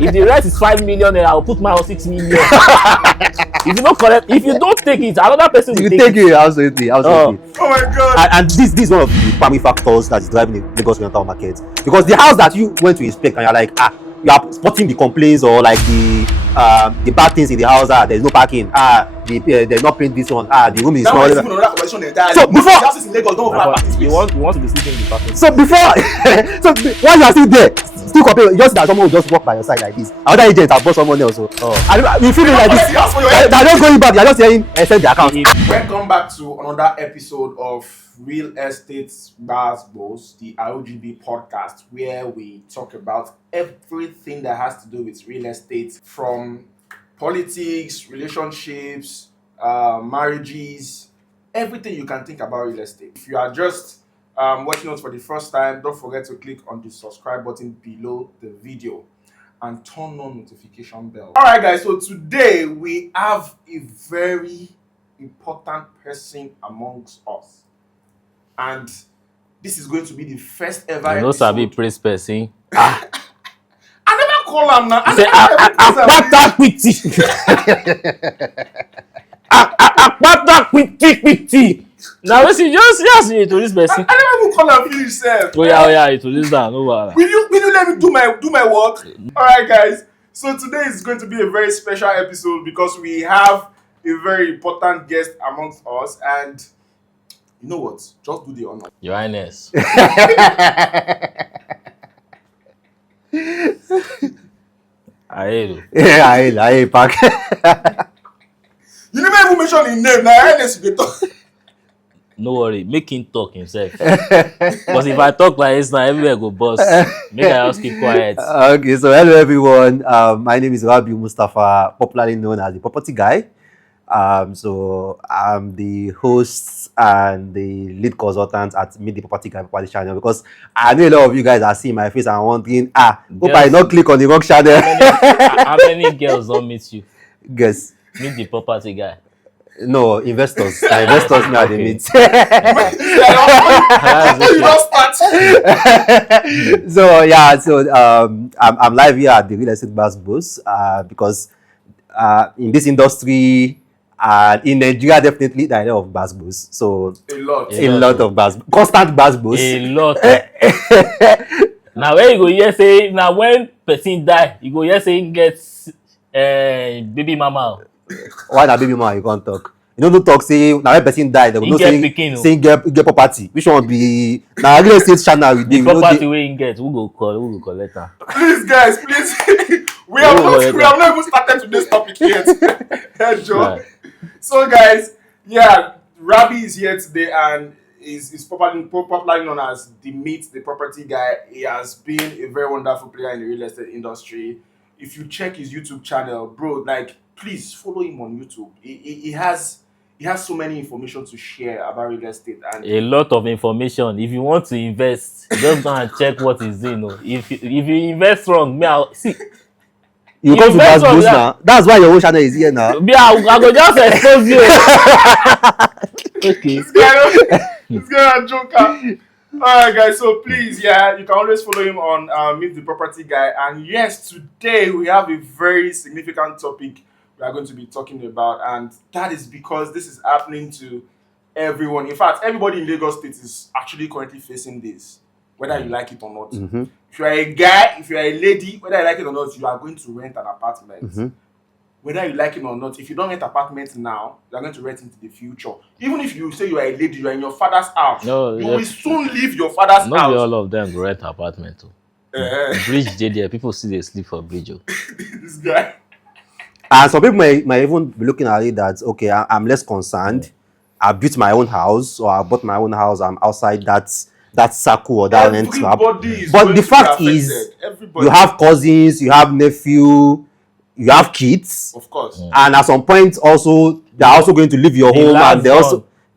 If the rent is 5 million, then I will put my own 6 million. If you don't collect, if you don't take it, another person will take it. Absolutely. Oh my God! And this is one of the primary factors that is driving the Lagos rental market, because the house that you went to inspect and you're like, you are spotting the complaints or like the bad things in the house. There's no parking. They're not paying this one. The room is small. That one is even another question entirely. So before houses in Lagos don't have parking space. You want to be sleeping in the parking. So before, while you are still there, still complain, just that someone will just walk by your side like this. Another agent has bought someone else. And you feel like this. They're not going back. They're just saying, send the account. Welcome back to another episode of Real Estate Gbos, the ROGB podcast, where we talk about everything that has to do with real estate, from politics, relationships, marriages, everything you can think about real estate. If you are just watching us for the first time, don't forget to click on the subscribe button below the video and turn on notification bell. All right, guys, so today we have a very important person amongst us, and this is going to be the first ever episode. You know, Sabi praise person. I never call him now. Say, quick. Now we see just introduce person. I never even call him finish self. Oh yeah, introduce that. No bother. Will you let me do my work? All right, guys. So today is going to be a very special episode because we have a very important guest amongst us, and you know what? Just do the honor. Your Highness. I pack. You never even mention his name. Now, Highness, you talk. No worry, make him talk himself. Because if I talk like this now, everywhere go bust. Make I just keep quiet. Okay, so hello everyone. My name is Rabi Mustafa, popularly known as the Property Guy. So I'm the host and the lead consultant at Meet the Property Guy Property Channel, because I know a lot of you guys are seeing my face and wondering, hope I not click on the wrong channel. How many girls don't meet you? Guess. Meet the Property Guy. No, investors. Investors me at the meet. I'm live here at the Real Estate Gbos because in this industry in Nigeria definitely there are a lot of Gbos. So a lot of Gbos. Constant Gbos. A lot. Now where you go here say now when person die, you go here say he gets baby mama. Why that baby mama you can't talk? You don't talk say now when person die, they will not say get property. Which one be now real estate channel with the property where he get, who go collect her? Please guys, please. we have not even started today's topic yet. Right. So guys, Rabi is here today and is popularly known as the Meet the Property Guy. He has been a very wonderful player in the real estate industry. If you check his YouTube channel, bro, like please follow him on YouTube. He has so many information to share about real estate and a lot of information. If you want to invest, just go and check what he's doing. If you invest wrong, see. You come to Gbos now. That's why your whole channel is here now. I go just expose you. Okay. This guy a joker. Alright guys, so please, you can always follow him on Meet the Property Guy. And yes, today we have a very significant topic we are going to be talking about, and that is because this is happening to everyone. In fact, everybody in Lagos State is actually currently facing this, whether you like it or not. Mm-hmm. If you are a guy, if you are a lady, whether you like it or not, you are going to rent an apartment. Mm-hmm. Whether you like it or not, if you don't rent apartments now, you are going to rent into the future. Even if you say you are a lady, you are in your father's house, you will soon leave your father's house. Not all of them rent apartment. Bridge JD, people see they sleep for bridge. This guy. And some people might even be looking at it that, okay, I'm less concerned. I built my own house, or I bought my own house. I'm outside that circle or that rent. But the fact is, you have cousins, you have nephew, you have kids. Of course. And at some point also, they're also going to leave your home, and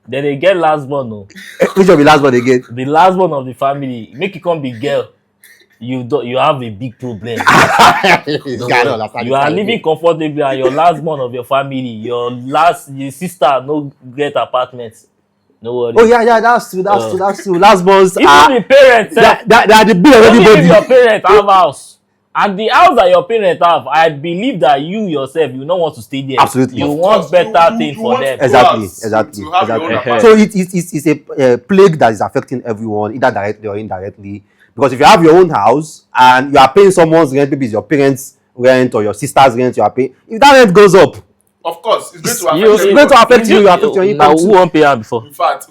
then they get last born. No. Which of the last born they get? The last born of the family. Make it come be girl. You have a big problem. You are living comfortably, and your last born of your family, your sister no get apartments. No worry. Oh yeah, that's true. Last borns even the parents. They are the bill of everybody. Even if your parents have house, And the house that your parents have, I believe that you yourself, you don't want to stay there. Absolutely. You Of want better thing for them. Exactly. To have your own apartment. So it's a plague that is affecting everyone, either directly or indirectly. Because if you have your own house and you are paying someone's rent, maybe it's your parents' rent or your sister's rent, you are paying. If that rent goes up, of course, it's going to affect you. Affect your income. Now, who won't pay her before? In fact,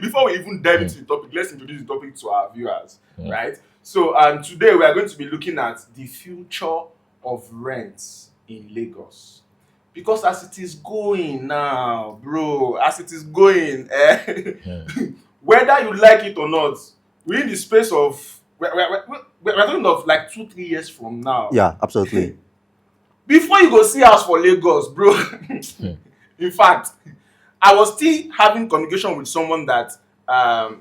before we even dive into the topic, let's introduce the topic to our viewers, right? So, today we are going to be looking at the future of rents in Lagos. Because as it is going now, bro, as it is going, whether you like it or not, we're in the space of, we're talking of like 2-3 years from now. Yeah, absolutely. Before you go see house for Lagos, bro. In fact, I was still having communication with someone that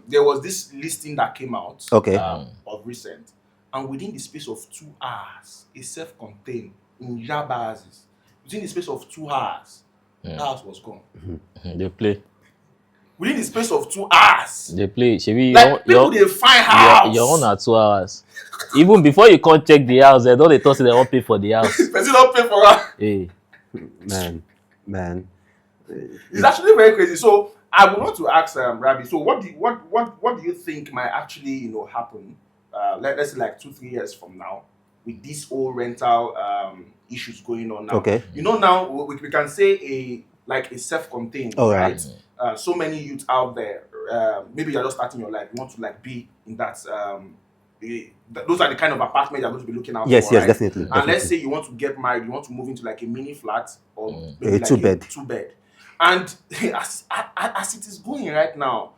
there was this listing that came out of recent, and within the space of 2 hours, a self-contained in Yaba, within the space of 2 hours, the house was gone. They play. Within the space of 2 hours, they play. Like people they find house. Your own at 2 hours. Even before you come check the house, they don't talk say they won't pay for the house. Person don't pay for her. Hey. Man. It's actually very crazy. So I would want to ask Rabi. So what do you think might actually happen? Let's say like 2-3 years from now, with this whole rental issues going on now. Okay. Now we can say a self-contained, right? So many youths out there. Maybe you're just starting your life. You want to be in that. Those are the kind of apartments you're going to be looking out for. Yes, right? definitely. And let's say you want to get married, you want to move into like a mini flat or maybe a like two-bed. a 2-bed. And as it is going right now,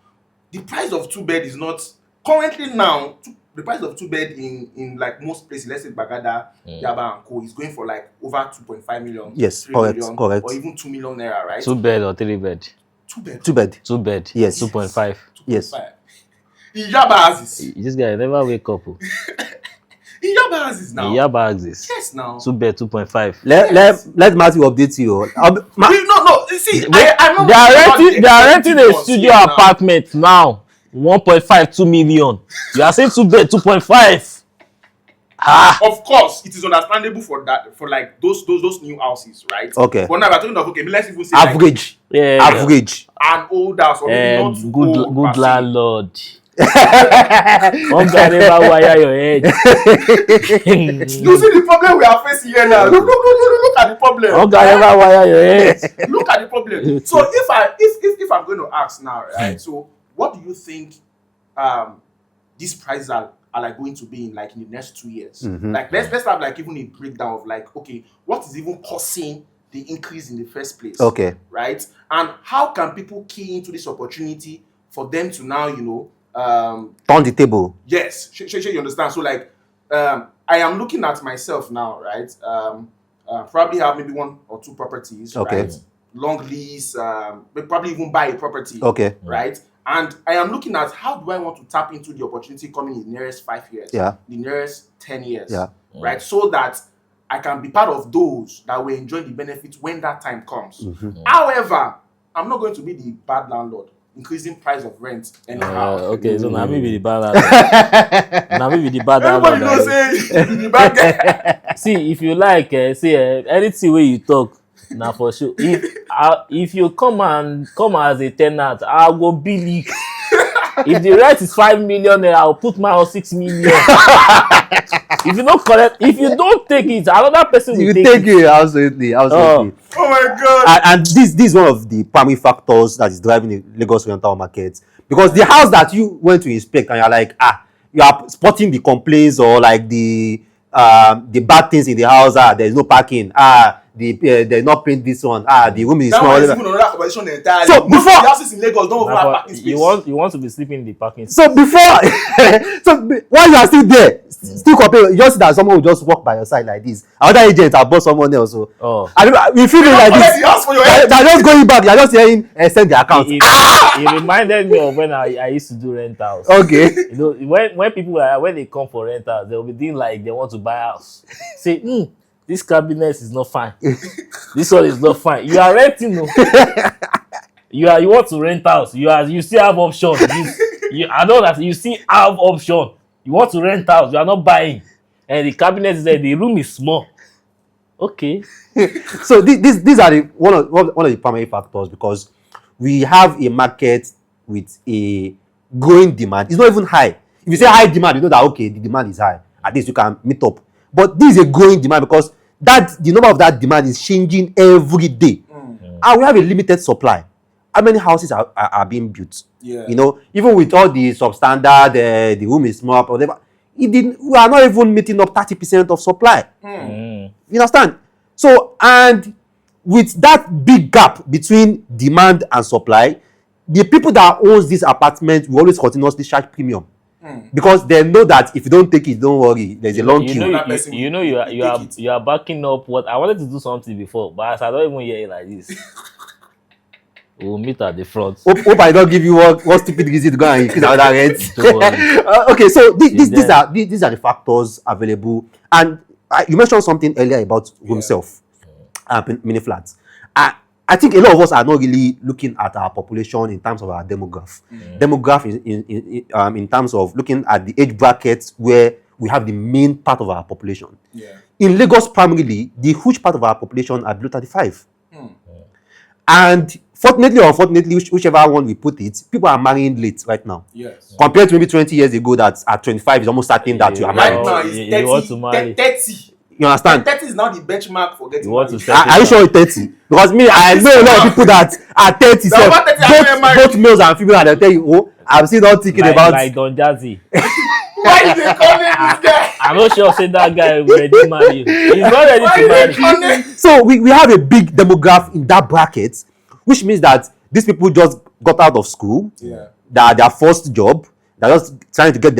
the price of 2-bed is not currently now. The price of 2-bed in like most places, let's say Bagada, Yaba and Co, is going for like over 2.5 million. Yes, 3 correct, million, correct. or even 2 million naira, right? 2-bed or 3-bed? 2-bed. 2-bed. 2-bed. Yes. 2.5. Yes. In Yaba This guy never wake up. In Yaba houses now. In Yaba houses. Yes, now. 2-bed, 2.5. Let Matthew update you. No. See, they are renting a studio apartment now. 1.5, 2 million. You are saying 2-bed, 2.5. Of course, it is understandable for that, for like those new houses, right? Okay. But now we're talking of let's even say average. Average. An old house or maybe not too old. Good landlord. One guy never wire your head. You see the problem we are facing here now. Look at the problem. One guy never wire your head. Look at the problem. So if I'm going to ask now, right? So what do you think these prices are like going to be in like in the next 2 years? Like let's have like even a breakdown of like, okay, what is even causing the increase in the first place? Okay. Right? And how can people key into this opportunity for them to now, turn the table. Yes, you understand? So like I am looking at myself now, right? Probably have maybe 1 or 2 properties, Okay. right? Long lease, probably even buy a property. Okay. Right? And I am looking at how do I want to tap into the opportunity coming in the nearest 5 years, Yeah. the nearest 10 years, Yeah. right? So that I can be part of those that will enjoy the benefits when that time comes. However, I'm not going to be the bad landlord, increasing price of rent anyhow. Okay, so now maybe the bad landlord. Now maybe the bad landlord. Everybody knows say the bad guy. See, if you like, anything where you talk, now for sure. If you come as a tenant, I will believe. If the rent is 5 million, I'll put my own 6 million. If you don't collect, if you don't take it, another person will take it. Absolutely. Oh my God. And this is one of the primary factors that is driving the Lagos rental market. Because the house that you went to inspect and you're like, you are spotting the complaints or like the bad things in the house. There's no parking. They not paint this one. The room is that small. one is even another conversation entirely. So before the houses in Lagos don't even have parking space. You want to be sleeping in the parking space. So before, while you are still there, still compare, you just see that someone will just walk by your side like this. Another agent have bought someone else. So, and we feel like this. They're just going back. They're just hearing send the account. It reminded me of when I used to do rentals. Okay. When people when they come for rentals, they'll be doing like they want to buy a house. Say, this cabinet is not fine. This one is not fine. You are renting, no? You want to rent house. You still have option. I know that you still have option. You want to rent house. You are not buying. And the cabinet is there. The room is small. Okay. So these are one of the primary factors, because we have a market with a growing demand. It's not even high. If you say high demand, you know that okay, the demand is high. At least you can meet up. But this is a growing demand because the number of that demand is changing every day. And we have a limited supply. How many houses are being built? Yeah. You know, even with all the substandard, the room is small, whatever. We are not even meeting up 30% of supply. You understand? So, and with that big gap between demand and supply, the people that owns this apartment will always continuously charge premium. Because they know that if you don't take it, don't worry, there's a long queue. You are backing up what I wanted to do something before, but as I don't even hear it like this. We'll meet at the front. Hope I don't give you what stupid reason to go and increase another rent. Okay, so these are the factors available. And you mentioned something earlier about home self, mini flats. I think a lot of us are not really looking at our population in terms of our demograph. Demograph in terms of looking at the age brackets where we have the main part of our population. In Lagos, primarily, the huge part of our population are below 35. And fortunately or unfortunately, whichever one we put it, people are marrying late right now. Yes. Compared to maybe 20 years ago, that at 25 is almost certain that you are married. Right now, it's 30. You understand? 30 is now the benchmark for getting married. Are you sure it's 30? Because me, I know a lot of people that are 30. Both males and females, and they'll tell you, oh, I'm still not thinking about. Like Don Jazzy. Why is they calling this guy? I'm not sure say that guy will ready to marry you. He's not ready to marry. So we have a big demographic in that bracket, which means that these people just got out of school. That their first job. They're just trying to get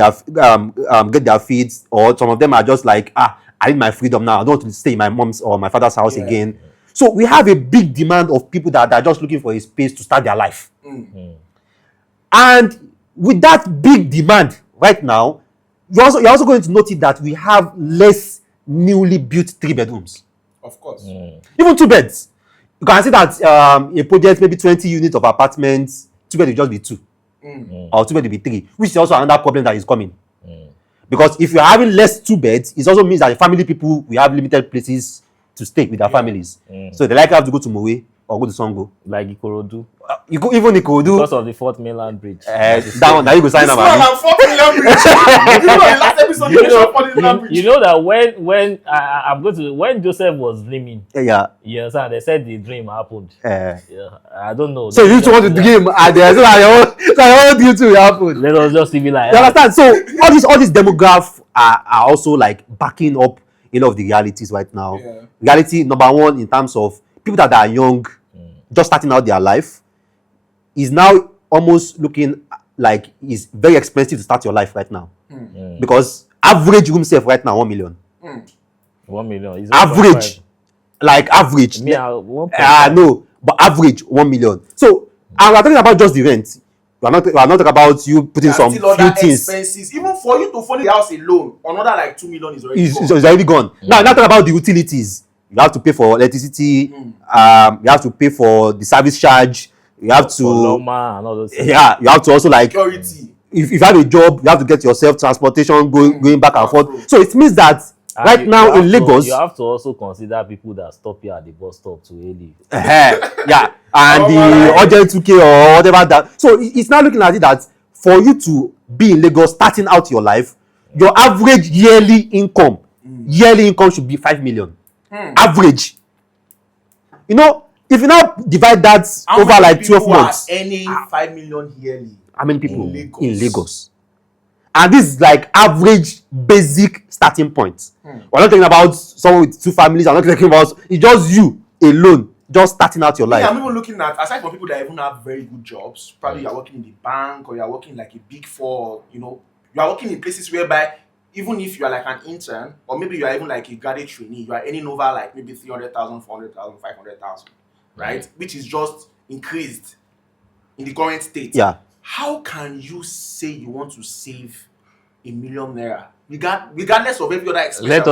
their feet, or some of them are just like, I need my freedom now. I don't want to stay in my mom's or my father's house again. So we have a big demand of people that are just looking for a space to start their life. And with that big demand right now, you're also going to notice that we have less newly built 3 bedrooms. Of course. Even 2 beds. You can see that a project, maybe 20 units of apartments, 2 beds will just be 2. Or 2 beds will be 3, which is also another problem that is coming. Because if you're having less 2 beds, it also means that the family people, we have limited places to stay with their families. So they likely have to go to Mowe or go to Songo. Like Ikorodu. Even Ikoyi. Because of the 4th mainland bridge. That one, now you go sign up. You know that when Joseph was dreaming, yes, and they said the dream happened. I don't know. So you just want to dream, and there's all you two happen. Let us just be like. You understand? So all these demograph are also like backing up a lot of the realities right now. Reality number one in terms of people that are young, just starting out their life, is now almost looking like it's very expensive to start your life right now. Because average room safe right now 1 million. 1 million is average. Like average. No, but average 1 million. So and we're talking about just the rent. We're not talking about you putting some few things. Expenses. Even for you to fund the house alone, another like 2 million is already gone. It's already gone. Now not talking about the utilities. You have to pay for electricity. You have to pay for the service charge. You have to Loma and all those things. you have to also like security. If you have a job, you have to get yourself transportation going back and forth. So it means that right now in Lagos, you have to also consider people that stop here at the bus stop to hail you. And the urgent 2K or whatever that. So it's now looking at it that for you to be in Lagos, starting out your life, your average yearly income should be 5 million. Average. You know, if you now divide that over like 12 months, earning 5 million yearly. How many people in Lagos? And this is like average basic starting point. We're not talking about someone with 2 families. I'm not talking about it's just you alone, just starting out your life. I'm even looking at, aside from people that even have very good jobs, probably you're working in the bank or you're working like a big 4, you are working in places whereby even if you are like an intern or maybe you are even like a graduate trainee, you are earning over like maybe 300,000, 400,000, 500,000, right? Which is just increased in the current state. How can you say you want to save *1 million naira regardless of every other expense? Let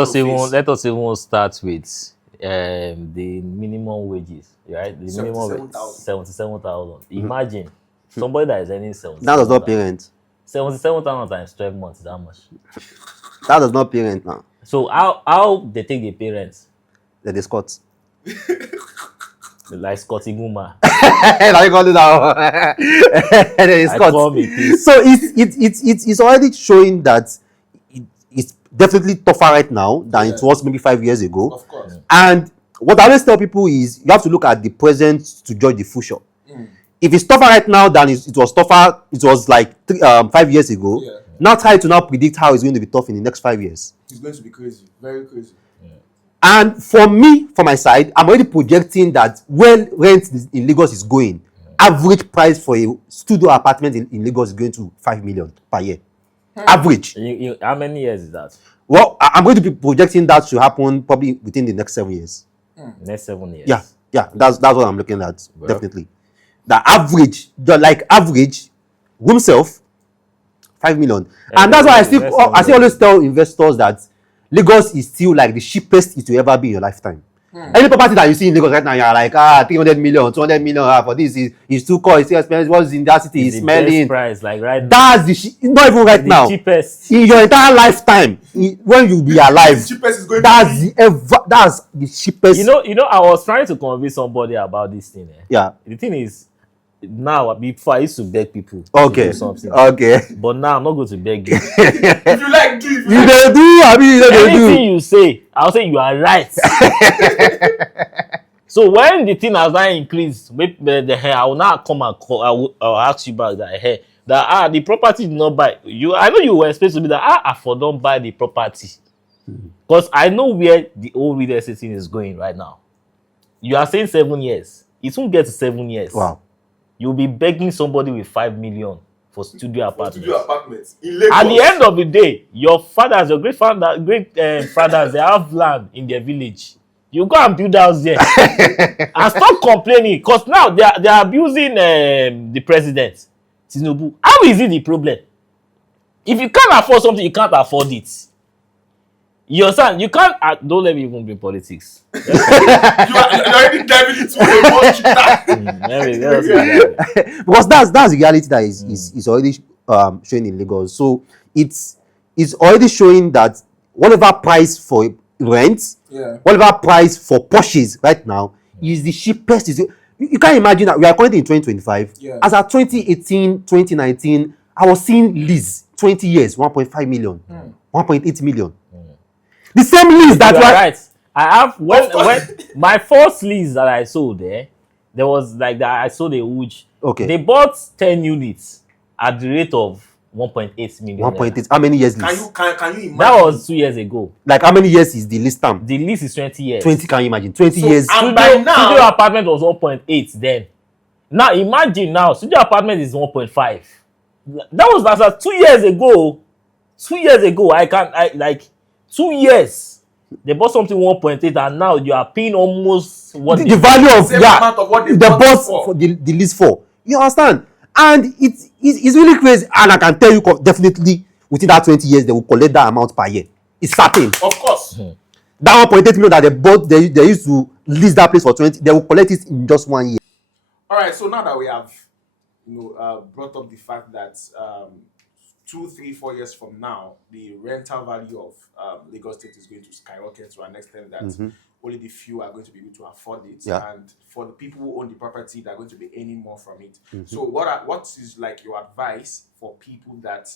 us even start with the minimum wages, right? The minimum 77,000. Imagine somebody that is earning 77,000. That does not pay rent. 77,000 times 12 months is how much? That does not pay rent now. So how they take the parents? Then they Scott. Like Scotty Guma. Now you call it that one. And then it's I Scott. call me this. So it's already showing that it's definitely tougher right now than it was maybe 5 years ago. Of course. And what I always tell people is you have to look at the present to judge the future. If it's tougher right now than it was tougher, it was like 5 years ago. Yeah. Now try to now predict how it's going to be tough in the next 5 years. It's going to be crazy, very crazy. And for me, for my side, I'm already projecting that when rent in Lagos is going, average price for a studio apartment in Lagos is going to 5 million per year. Average. How many years is that? Well, I'm going to be projecting that to happen probably within the next 7 years. Next 7 years. Yeah, that's what I'm looking at. Well, definitely. The average room self 5 million. And that's why I still always tell investors that Lagos is still like the cheapest it will ever be in your lifetime. Any property that you see in Lagos right now, you're like, 300 million, 200 million, for this is too cost, it's too expensive. What's in that city? It's smelling. Price, like right that's not even right now. Cheapest in your entire lifetime. When you be alive, The cheapest is going that's the cheapest. You know, I was trying to convince somebody about this thing. Yeah. The thing is, now before I used to beg people to do something. Okay. But now I'm not going to beg you. If you like, do. If you You like. they do, I mean, Anything you say, I'll say you are right. So when the thing has not increased, the hair, I will now come and call. I'll ask you back that hair. That the property did not buy. I know you were expected to be that I for don't buy the property. Because I know where the old real estate thing is going right now. You are saying 7 years. It won't get to 7 years. Wow. You'll be begging somebody with 5 million for studio apartments. In Lagos. At the end of the day, your great fathers, they have land in their village. You go and build house there. And stop complaining. Because now they are abusing the president, Tinubu. How is it the problem? If you can't afford something, you can't afford it. You understand? You can't. Don't let me even bring politics. You're already diving into a much Because that's the reality that is already showing in Lagos. So it's already showing that whatever price for rent, whatever price for Porsches right now is the cheapest. You can't imagine that we are currently in 2025. As at 2018, 2019, I was seeing lease 20 years, 1.5 million, 1.8 million. The same lease that you are right. I have when my first lease that I sold there was like that. I sold a huge. Okay. They bought 10 units at the rate of 1.8 million. 1.8. How many years lease? Can you imagine? That was 2 years ago. Like how many years is the lease term? The lease is 20 years. 20. Can you imagine? 20 years. And by now, studio apartment was 1.8 then. Now imagine now studio apartment is 1.5. That was as 2 years ago. 2 years ago, like 2 years. They bought something 1.8 and now you are paying almost what the value of same amount of what they bought for the lease for. You understand? And it's really crazy. And I can tell you definitely within that 20 years they will collect that amount per year. It's certain. Of course. That 1.8 million that they bought, they used to lease that place for 20. They will collect it in just 1 year. All right. So now that we have, brought up the fact that 2, 3, 4 years from now, the rental value of Lagos State is going to skyrocket to an extent that only the few are going to be able to afford it, and for the people who own the property, they're going to be earning more from it. So, what is like your advice for people that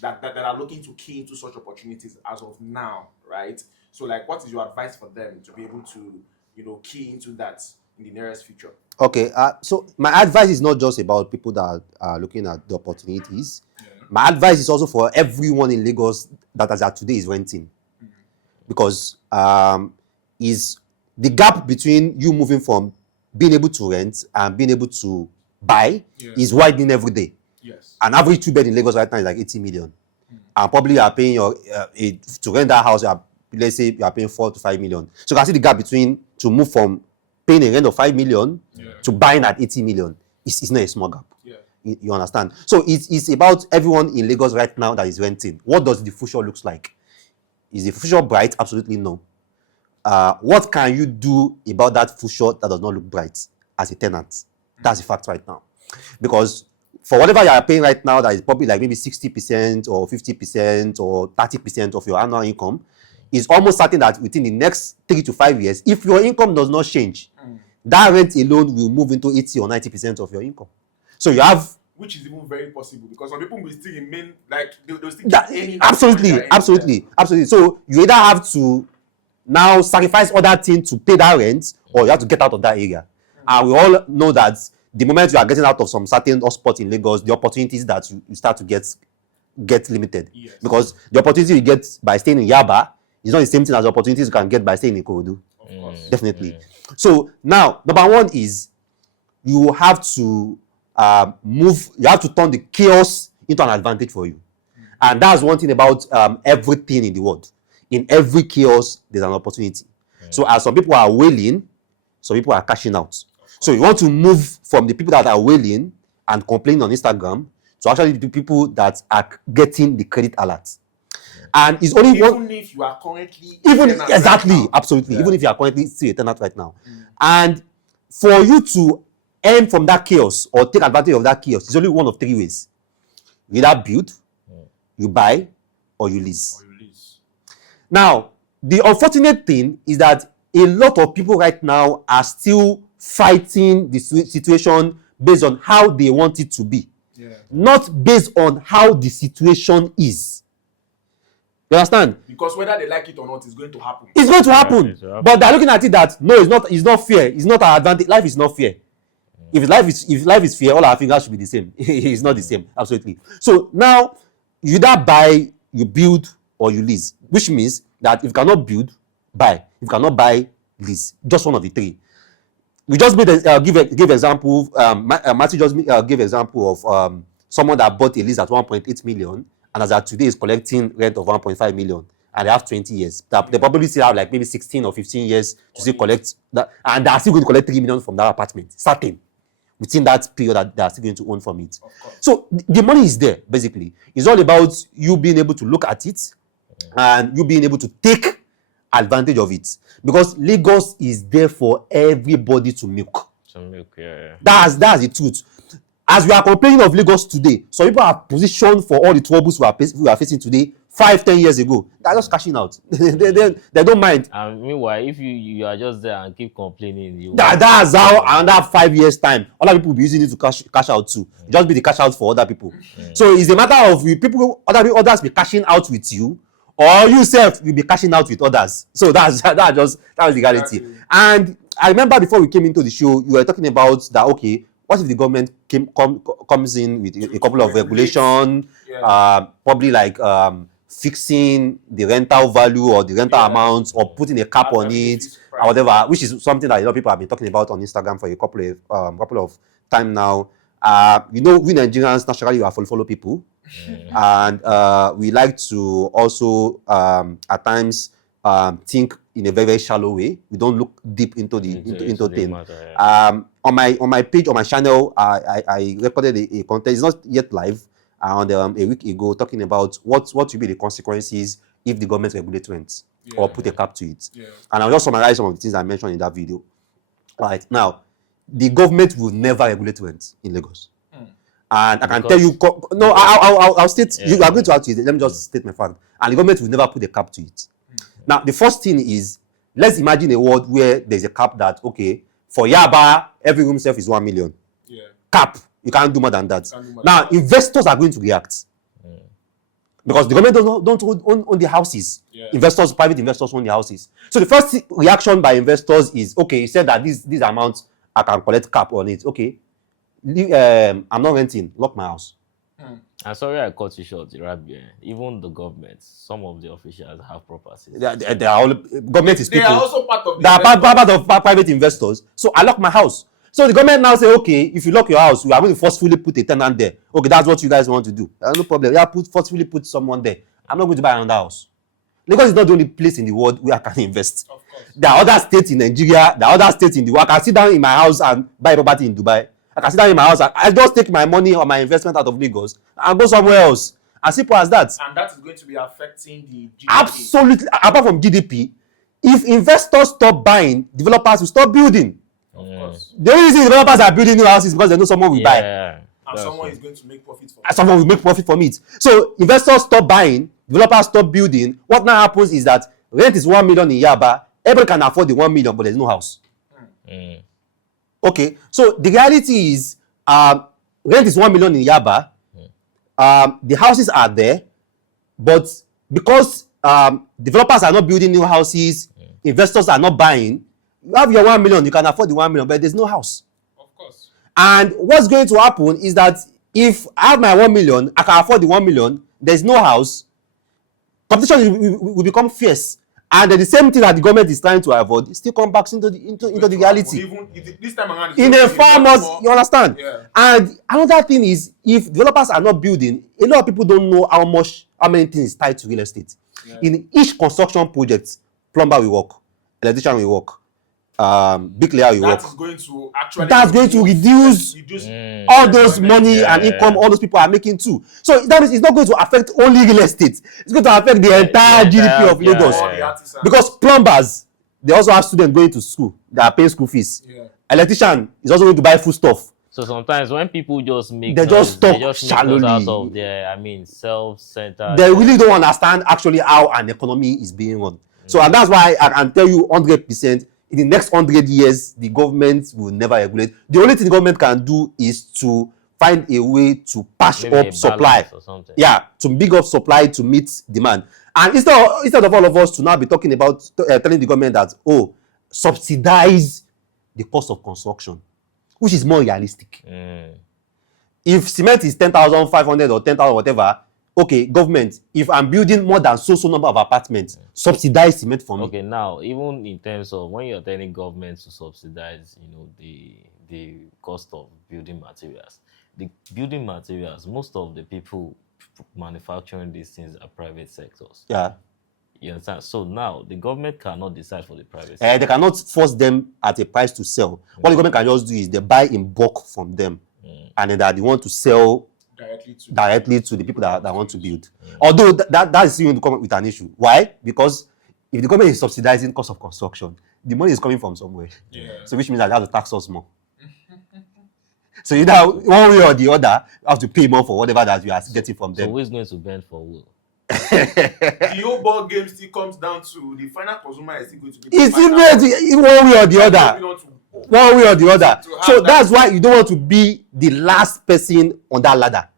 that are looking to key into such opportunities as of now, right? So, like, what is your advice for them to be able to, key into that in the nearest future? Okay, so my advice is not just about people that are looking at the opportunities. My advice is also for everyone in Lagos that as at today is renting. Because is the gap between you moving from being able to rent and being able to buy is widening every day. Yes. An average 2-bed in Lagos right now is like 80 million. And probably you are paying to rent that house, let's say you are paying 4 to 5 million. So you can see the gap between to move from paying a rent of 5 million to buying at 80 million. It's not a small gap. You understand? So it's about everyone in Lagos right now that is renting. What does the future looks like? Is the future bright? Absolutely no. What can you do about that future that does not look bright as a tenant? That's the fact right now. Because for whatever you are paying right now, that is probably like maybe 60% or 50% or 30% of your annual income, is almost certain that within the next 3 to 5 years, if your income does not change, that rent alone will move into 80 or 90% of your income. So you have, which is even very possible, because some people will still remain like they'll still that, keep any absolutely. So you either have to now sacrifice other things to pay that rent, or you have to get out of that area. And we all know that the moment you are getting out of some certain hotspot in Lagos, the opportunities that you start to get limited. Yes. Because the opportunity you get by staying in Yaba is not the same thing as the opportunities you can get by staying in Ikoyi. Of course. Definitely. So now, number one is you have to you have to turn the chaos into an advantage for you. And that's one thing about everything in the world. In every chaos, there's an opportunity. So as some people are wailing, some people are cashing out. So you want to move from the people that are wailing and complaining on Instagram to actually the people that are getting the credit alert. And it's only even if you are currently exactly right now. Absolutely. Even if you are currently still a tenant right now. And for you to earn from that chaos or take advantage of that chaos, it's only one of 3 ways. You either build, you buy, or you lease. Now, the unfortunate thing is that a lot of people right now are still fighting the situation based on how they want it to be, not based on how the situation is. You understand? Because whether they like it or not, it's going to happen. It's going to happen. But they're looking at it that no, it's not fair. It's not our advantage. Life is not fair. If life is fair, all our fingers should be the same. It's not the same. Absolutely. So now you either buy, you build, or you lease, which means that if you cannot build, buy. If you cannot buy, lease. Just one of the 3. We just made give example. Matthew just gave example of someone that bought a lease at 1.8 million, and as at today is collecting rent of 1.5 million, and they have 20 years. They probably still have like maybe 16 or 15 years to still collect that, and they are still going to collect 3 million from that apartment. Certain. Within that period that they are still going to own from it. So the money is there, basically. It's all about you being able to look at it and you being able to take advantage of it. Because Lagos is there for everybody to milk. That's the truth. As we are complaining of Lagos today, some people are positioned for all the troubles we are facing today 5-10 years ago. They're just cashing out. they don't mind. And meanwhile, if you are just there and keep complaining, that's how another 5 years time other people will be using it to cash out too. Just be the cash out for other people. So it's a matter of others be cashing out with you, or you self will be cashing out with others. So that's the reality. And I remember before we came into the show, you were talking about that. Okay, what if the government comes in with a couple of regulation, probably like fixing the rental value or the rental amount, or putting a cap on it, or whatever, which is something that a lot of people have been talking about on Instagram for a couple of time now. We Nigerians naturally are follow people, and we like to also at times think in a very, very shallow way. We don't look deep into things. On my page, on my channel, I recorded a content. It's not yet live. A week ago, talking about what will be the consequences if the government regulates rent or put a cap to it. And I'll just summarize some of the things I mentioned in that video. Right now, the government will never regulate rent in Lagos. And I can tell you, no, I'll state, you are going to have to, let me just state my fact. And the government will never put a cap to it. Now, the first thing is, let's imagine a world where there's a cap that, okay, for Yaba, every room self is 1 million. Cap. You can't do more than that. Now, investors are going to react. Because the government don't own the houses. Investors, private investors own the houses. So the first reaction by investors is, okay, you said that these amounts, I can collect cap on it. Okay. I'm not renting. Lock my house. I'm sorry I cut you short, Rabi. Even the government, some of the officials have properties. They are all, government is people. They are also part of they are part of private investors. So I lock my house. So the government now say, okay, if you lock your house, we are going to forcefully put a tenant there. Okay, that's what you guys want to do. No problem. Yeah, forcefully put someone there. I'm not going to buy another house. Lagos is not the only place in the world where I can invest. Of course. There are other states in Nigeria. There are other states in the world. I can sit down in my house and buy property in Dubai. I can sit down in my house and I just take my money or my investment out of Lagos and go somewhere else. As simple as that. And that is going to be affecting the GDP. Absolutely. Apart from GDP, if investors stop buying, developers will stop building. Of course. The only reason developers are building new houses is because they know someone will buy. And someone is going to make profit from it. Someone will make profit from it. So investors stop buying, developers stop building. What now happens is that rent is 1 million in Yaba. Everybody can afford the 1 million, but there's no house. Okay, so the reality is rent is 1 million in Yaba. The houses are there, but because developers are not building new houses, investors are not buying, you have your 1 million, you can afford the 1 million, but there's no house. Of course. And what's going to happen is that if I have my 1 million, I can afford the 1 million, there's no house, competition will become fierce. And then the same thing that the government is trying to avoid still come back into the reality. Even this time around, in a far more, you understand? Yeah. And another thing is, if developers are not building, a lot of people don't know how many things is tied to real estate. Yeah. In each construction project, plumber will work, electrician will work, bricklayer will work. That is going to actually reduce all those money and income all those people are making too. So that means it's not going to affect only real estate. It's going to affect the entire GDP of Lagos. Because plumbers, they also have students going to school. They are paying school fees. Electrician is also going to buy food stuff. So sometimes when people just make they just talk shallowly out of their, self-centered. They really don't understand actually how an economy is being run. So and that's why I can tell you 100%, in the next 100 years, the government will never regulate. The only thing the government can do is to find a way to patch up supply. Yeah, to big up supply to meet demand. And instead of all of us to now be talking about telling the government that, subsidize the cost of construction, which is more realistic. If cement is 10,500 or 10,000 whatever, okay, government, if I'm building more than so number of apartments, subsidize cement for me. Okay, now, even in terms of when you're telling government to subsidize, the cost of building materials, most of the people manufacturing these things are private sectors. Yeah. You understand? So now, the government cannot decide for the private sector. They cannot force them at a price to sell. What the government can just do is they buy in bulk from them. And then they want to sell directly to the people that want to build. Although that is going to come with an issue. Why? Because if the government is subsidizing cost of construction, the money is coming from somewhere. So which means that they have to tax us more. So either one way or the other, you have to pay more for whatever that you are getting from them. So who is going to bend for who? The whole ball game still comes down to the final consumer is still going to be. It's in one way or the other. One way or the other. So that's why you don't want to be the last person on that ladder.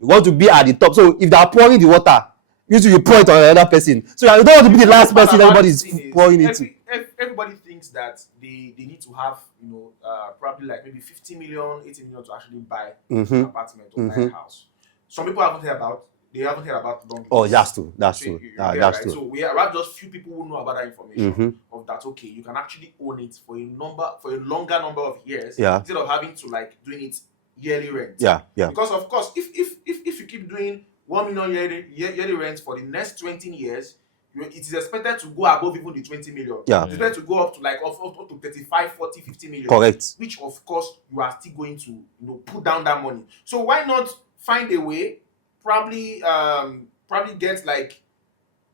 You want to be at the top. So if they are pouring the water, you pour it on another person. So you don't want to be the last person everybody is pouring into. Everybody thinks that they need to have, probably like maybe 50 million, 80 million to actually buy an apartment or buy a house. Some people haven't heard about. They haven't heard about long. Oh, that's true. That's true. That's true. So we have just few people who know about that information. Of that, okay, you can actually own it for a longer number of years. Yeah. Instead of having to doing it yearly rent. Yeah. Because of course, if you keep doing 1 million yearly rent for the next 20 years, it is expected to go above even the 20 million. Yeah. It's expected to go up to up to 35, 40, 50 million. Correct. Which of course you are still going to put down that money. So why not find a way? Probably get like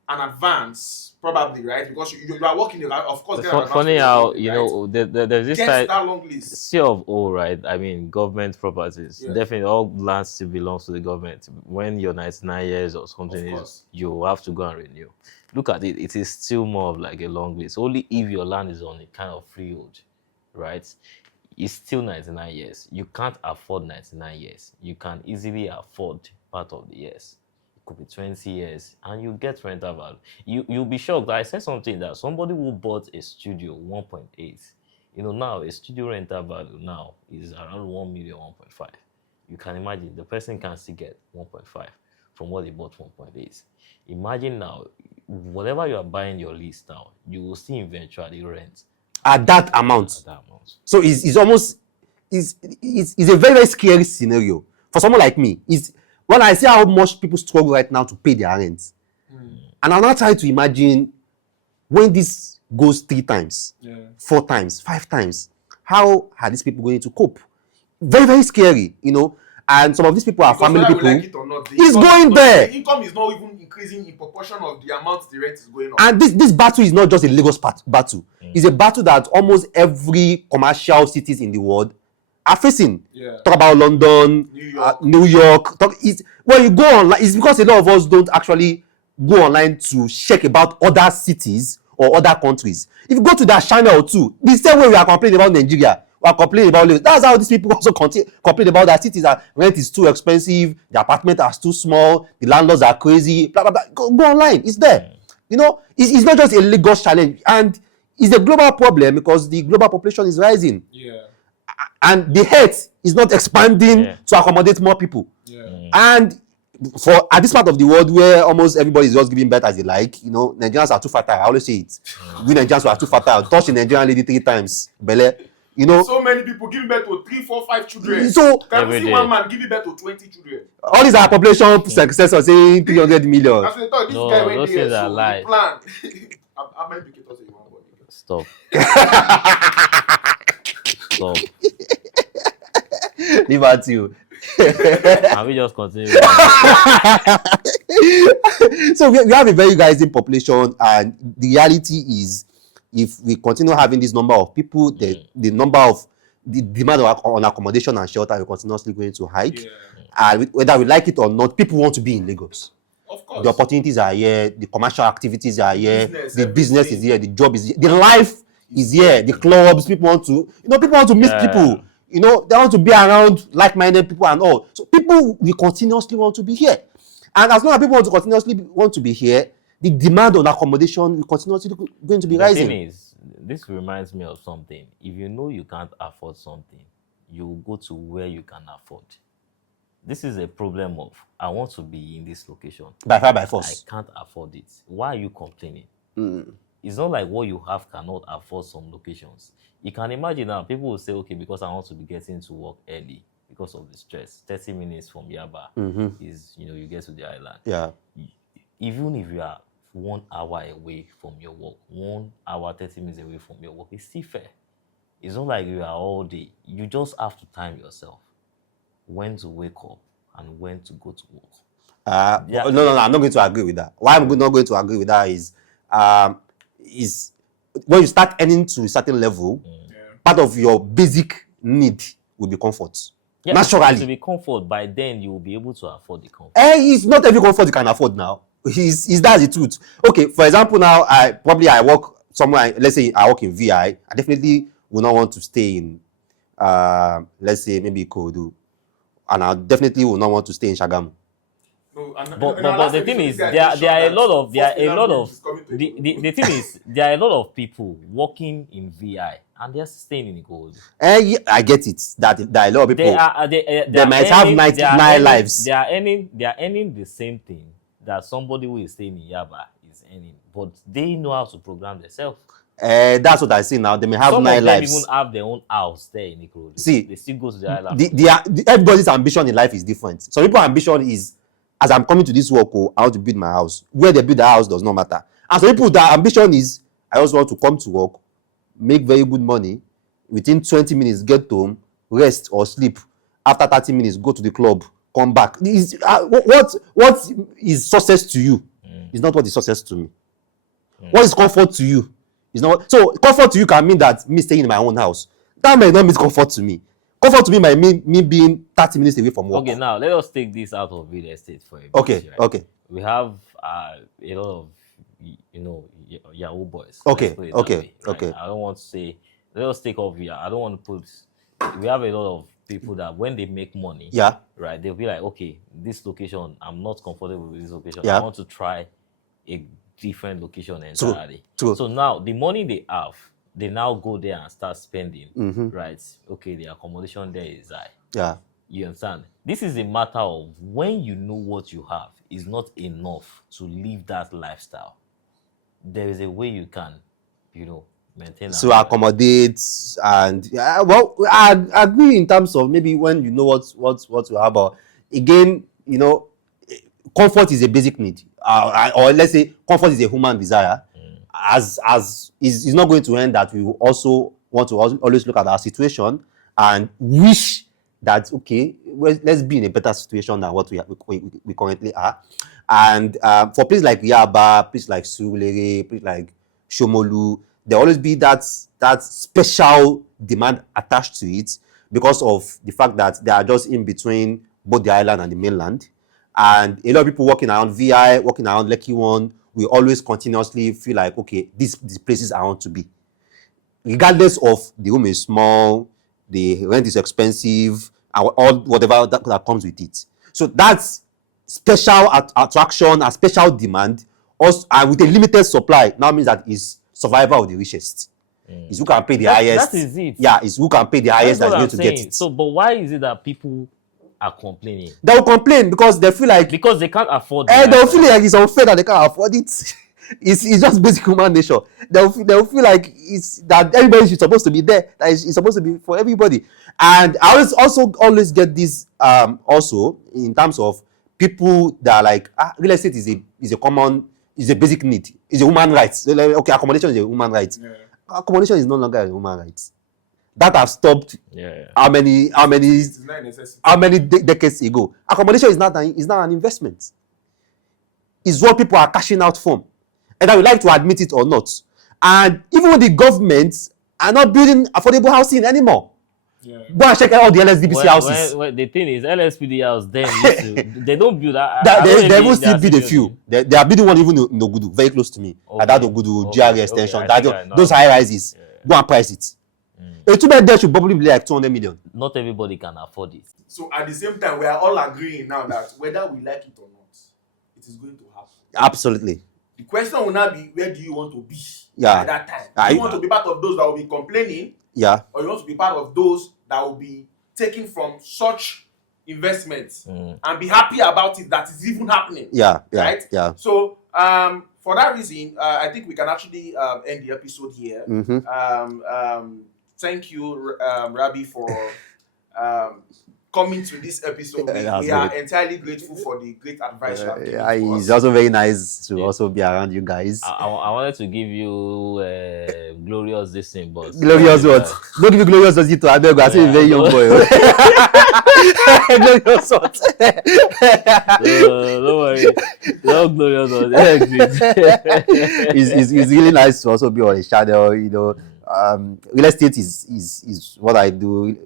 an advance, probably, right? Because you are working, of course. Funny how there's this type that long list. C of O, right? I mean, government properties. Yeah. Definitely, all land still belongs to the government. When you're 99 years or something, you have to go and renew. Look at it; it is still more of like a long list. Only if your land is on a kind of freehold, right? It's still 99 years. You can't afford 99 years. You can easily afford part of the years. It could be 20 years and you get rental value. You'll be shocked. I said something that somebody who bought a studio 1.8, now a studio rental value now is around 1 million, 1.5. You can imagine the person can still get 1.5 from what they bought 1.8. Imagine now, whatever you are buying your lease now, you will still eventually rent at that amount. So it's almost it's a very, very scary scenario for someone like me. When I see how much people struggle right now to pay their rent, and I'm not trying to imagine when this goes 3 times, 4 times, 5 times, how are these people going to cope? Very, very scary, And some of these people are family people. Like it or not, it's going there. The income is not even increasing in proportion of the amount the rent is going on. And this battle is not just a Lagos battle. It's a battle that almost every commercial cities in the world are facing. Yeah. Talk about London, New York. When you go online, it's because a lot of us don't actually go online to check about other cities or other countries. If you go to that channel too, the same way we are complaining about Nigeria, we are complaining about Lagos. That's how these people also complain about that cities that rent is too expensive, the apartments are too small, the landlords are crazy, blah blah blah. Go online, it's there. You know, it's not just a Lagos challenge, and it's a global problem because the global population is rising. Yeah. And the health is not expanding to accommodate more people. And for at this part of the world where almost everybody is just giving birth as they like, you know, Nigerians are too fertile. I always say it. We Nigerians are too fertile. Touch a Nigerian lady 3 times, Bele. You know, so many people giving birth to 3, 4, 5 children. So can you see one man giving birth to 20 children? All these are population success of saying 300 million. As we thought, this guy went there, so the plan. How many indicators in one body? Stop. Stop. Leave at you. Can we just continue? So we have a very rising population, and the reality is, if we continue having this number of people, the number of the demand on accommodation and shelter is continuously going to hike. And whether we like it or not, people want to be in Lagos. Of course. The opportunities are here, the commercial activities are here, the business is here, the job is here, the life is here, the clubs, people want to meet people. You know, they want to be around like-minded people and all. So people will continuously want to be here. And as long as people want to be here, the demand on accommodation will continuously going to be rising. The thing is, this reminds me of something. If you know you can't afford something, you will go to where you can afford. This is a problem of, I want to be in this location. By fire, by force. I can't afford it. Why are you complaining? It's not like what you have cannot afford some locations. You can imagine now, people will say, okay, because I want to be getting to work early because of the stress. 30 minutes from Yaba is, you get to the island. Yeah. Even if you are 1 hour away from your work, 1 hour, 30 minutes away from your work, it's still fair. It's not like you are all day. You just have to time yourself when to wake up and when to go to work. No, I'm not going to agree with that. Why I'm not going to agree with that is when you start earning to a certain level, part of your basic need will be comfort. Yeah, naturally. To be comfort, by then you will be able to afford the comfort. It's not every comfort you can afford now. Is that the truth? Okay, for example, now I work somewhere. Let's say I work in VI. I definitely will not want to stay in, let's say maybe Ikoyi, and I definitely will not want to stay in Shagamu. No, but the thing is, there are a lot of the thing is, there are a lot of people working in VI and they're staying in Ikoyi. Yeah, I get it. That there are a lot of people. They might have nine lives. They are earning the same thing that somebody who is staying in Yaba is earning, but they know how to program themselves. That's what I see now. They may have 9 lives. Some of them even have their own house there in Ikoyi. See, they still go to the island. Everybody's ambition in life is different. Some people's ambition is, as I'm coming to this work, I want to build my house. Where they build the house does not matter. And some people, their ambition is, I also want to come to work, make very good money, within 20 minutes, get home, rest or sleep. After 30 minutes, go to the club, come back. What is success to you is not what is success to me. What is comfort to you is not. So comfort to you can mean that me staying in my own house. That may not mean comfort to me. Comfort to me might mean me being 30 minutes away from work. Okay, now let us take this out of real estate for a bit. Okay, right? okay. We have a lot of Yahoo boys. Okay. I don't want to say. Let us take off here. I don't want to put. We have a lot of people that when they make money, right, they'll be like, okay, this location, I'm not comfortable with this location. I want to try a different location entirely. True. So now the money they have, they now go there and start spending, right? Okay, the accommodation there is high. Yeah. You understand? This is a matter of when you know what you have is not enough to live that lifestyle. There is a way you can, maintain. So accommodate and I agree in terms of maybe when you know what you have, but again, comfort is a basic need, or let's say comfort is a human desire. As is not going to end that we will also want to always look at our situation and wish that, okay, let's be in a better situation than what we currently are. And for places like Yaba, places like Surulere, places like Shomolu, there always be that special demand attached to it, because of the fact that they are just in between both the island and the mainland. And a lot of people working around VI, working around Lekki one, we always continuously feel like, okay, these places I want to be. Regardless of the room is small, the rent is expensive, and all whatever that comes with it. So that's special attraction, a special demand, also, and with a limited supply, now means that is survival of the richest. Is who can pay the highest. That is it. Yeah, is who can pay the highest that's going to get it. So, but why is it that people are complaining? They will complain because they feel like they can't afford it. And they'll feel like it's unfair that they can't afford it. It's just basic human nature. They'll feel like it's that everybody is supposed to be there. That it's supposed to be for everybody. And I always get this also in terms of people that are like real estate is a basic need. It's a human right. Like, okay, accommodation is a human right. Yeah. Accommodation is no longer a human right. That have stopped how many decades ago. Accommodation is not an investment. It's what people are cashing out from, and I would like to admit it or not. And even when the governments are not building affordable housing anymore, go and check all the LSDBC houses. Well, the thing is, LSPD house they don't build that. They will still build a few. They are building one even in Ogudu, very close to me. Okay. That Ogudu GRA extension. Those high rises. Go and price it. A two-bed there should probably be like 200 million. Not everybody can afford it. So at the same time, we are all agreeing now that whether we like it or not, it is going to happen. Absolutely. The question will now be, where do you want to be at that time? Do you want to be part of those that will be complaining? Yeah. Or you want to be part of those that will be taking from such investments and be happy about it that is even happening? Yeah. Right? Yeah. So for that reason, I think we can actually end the episode here. Thank you, Rabi, for coming to this episode. We are entirely grateful for the great advice you have given to us. It's also very nice to also be around you guys. I wanted to give you glorious this thing, but glorious what? Don't give me glorious as you to Abeg. I say a very young boy. Glorious what? Don't worry, no glorious what. It's really nice to also be on a channel. You know, real estate is what I do.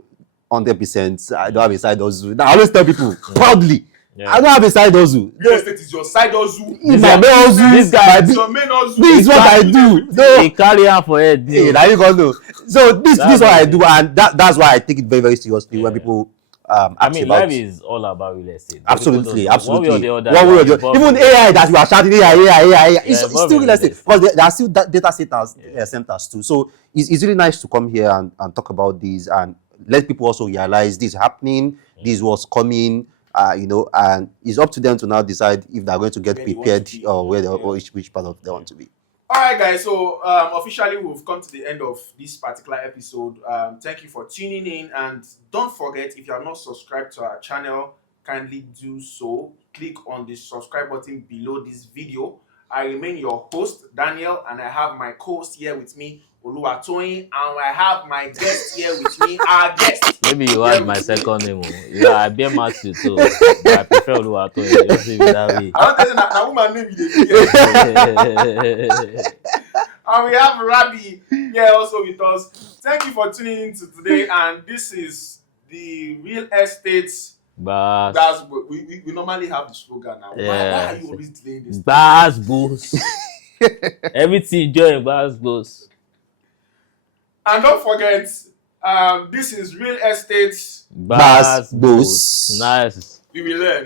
100%. I don't have a side hustle. I always tell people proudly, I don't have a side hustle. Real estate is your side hustle. It's my main hustle. This guy is your main hustle. This is what I do. No, he carry on for head. Hey, now you gonna know. So this is what I do, and that's why I take it very, very seriously when people life is all about real estate. Absolutely. One way or the other. Even AI that you are shouting AI. It's still real estate because there are still data centers too. So it's really nice to come here and talk about these and let people also realize this is happening, this is what's coming, and it's up to them to now decide if they're going to get prepared or which part of they want to be. All right, guys. So officially, we've come to the end of this particular episode. Thank you for tuning in, and don't forget, if you are not subscribed to our channel, kindly do so. Click on the subscribe button below this video. I remain your host, Daniel, and I have my co-host here with me, Oluwatoyin, and I have my guest here with me, our guest. Maybe you add my second name. Yeah, I bear Matthew too. But I prefer Oluwatoyin. Just leave it that way. I don't tell you that woman name is and we have Rabi here also with us. Thank you for tuning in to today, and this is the real estate. We normally have the slogan now. Why are you always delaying this? Gbos. Everything join Gbos. And don't forget, this is real estate. Gbos. Nice. We will learn.